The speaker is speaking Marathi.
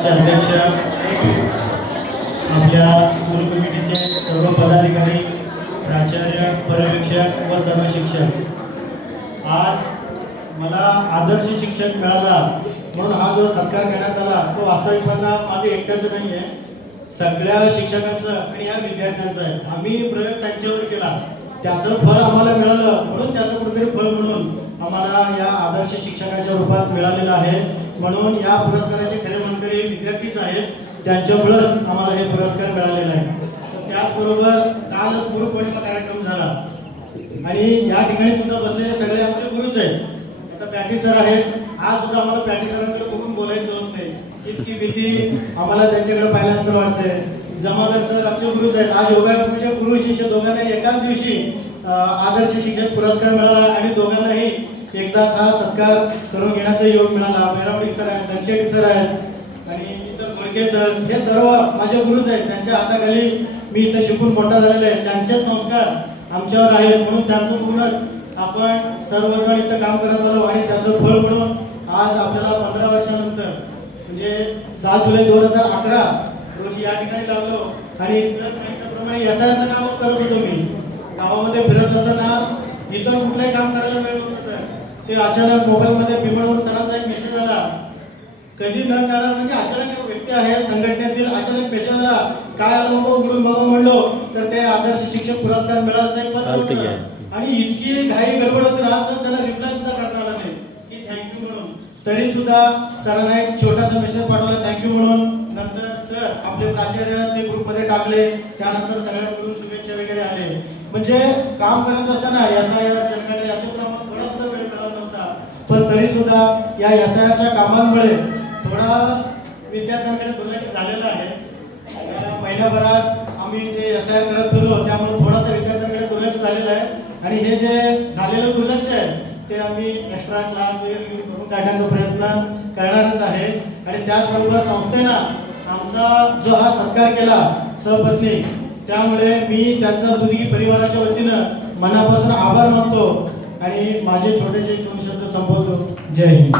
अध्यक्ष, आपल्या स्कूल कमिटीचे सर्व पदाधिकारी, प्राचार्य, पर्यवेक्षक व सर्व शिक्षक, आज मला आदर्श शिक्षक मिळाला म्हणून हा जो सत्कार करण्यात आला तो वास्तविकता माझं एकट्याचं नाही आहे, सगळ्या शिक्षकांचं आणि या विद्यार्थ्यांचं आहे. आम्ही प्रयोग त्यांच्यावर केला, त्याचं फळ आम्हाला मिळालं म्हणून त्याचं कुठेतरी फळ म्हणून आम्हाला या आदर्श शिक्षकाच्या रूपात मिळालेलं आहे. म्हणून या पुरस्काराचे खरे मानकरी विद्यार्थीच आहेत, त्यांच्यामुळेच आम्हाला हे पुरस्कार मिळालेला आहे. त्याचबरोबर कालच गुरुपौर्णिमा कार्यक्रम झाला आणि या ठिकाणी सुद्धा बसलेले सगळे आमचे गुरुच आहेत. आता पॅटी सर आहेत, आज सुद्धा आम्हाला पॅटी सरांकडे बघून बोलायचं होत नाही, इतकी भीती आम्हाला त्यांच्याकडे पाहिल्यानंतर वाटते. जमादार सर आमचे गुरुच आहेत. आज योगाचे गुरु शिष्य दोघांना एकाच दिवशी आदर्श शिक्षक पुरस्कार मिळाला आणि दोघांनाही एकदाच हा सत्कार करून घेण्याचा योग मिळाला. मैरावडी सर आहेत, धनशेट्टी सर आहेत आणि इतर घोडके सर, हे सर्व माझे गुरुच आहेत. त्यांच्या हाताखाली मी इथं शिकून मोठा झालेला आहे, त्यांचेच संस्कार आमच्यावर आहेत. म्हणून त्यांचं पूर्णच आपण सर्वजण इथं काम करत आलो आणि त्याचं फळ म्हणून आज आपल्याला 15 वर्षानंतर म्हणजे 7 जुलै 2011 रोजी या ठिकाणी लागलो. आणि सर सांगितल्याप्रमाणे SIRचं कामच करत होतो मी. गावामध्ये फिरत असताना इतर कुठलंही काम करायला वेळ नव्हतं सर. ते अचानक मोबाईलमध्ये बिमळवर सरांचा एक मेसेज आला, कधी न कळणार म्हणजे अचानक एक व्यक्ती आहे संघटनेतील, अचानक मेसेज आला, काय आलं बघू उघडून बघा म्हणलो तर ते आदर्श शिक्षक पुरस्कार मिळाल्याचं एक पत्र होतं. आणि इतकी घाई गडबड होती आज तर त्याला रिप्लाय सुद्धा करता आला नाही की थँक्यू म्हणून. तरी सुद्धा सरांना एक छोटासा मेसेज पाठवला थँक्यू म्हणून. नंतर सर आपले प्राचार्य ते ग्रुपमध्ये टाकले, त्यानंतर सगळ्यांकडून शुभेच्छा वगैरे आले. म्हणजे काम करत असताना SIR चळवळ याच्याकडे आम्हाला थोडा सुद्धा वेळ मिळाला नव्हता, पण तरी सुद्धा या SIRच्या कामांमुळे थोडा विद्यार्थ्यांकडे दुर्लक्ष झालेलं आहे. महिन्याभरात आम्ही जे SIR करत गेलो त्यामुळे थोडासा विद्यार्थ्यांकडे दुर्लक्ष झालेलं आहे. आणि हे जे झालेलं दुर्लक्ष आहे ते आम्ही एक्स्ट्रा क्लास वगैरे करून काढण्याचा प्रयत्न करणारच आहे. आणि त्याचबरोबर संस्थेनं आमचा जो हा सत्कार केला सहपत्नी, त्यामुळे मी त्यांचा दुधी परिवाराच्या वतीनं मनापासून आभार मानतो आणि माझे छोटेसे 2 शब्द संपवतो. जय हिंद.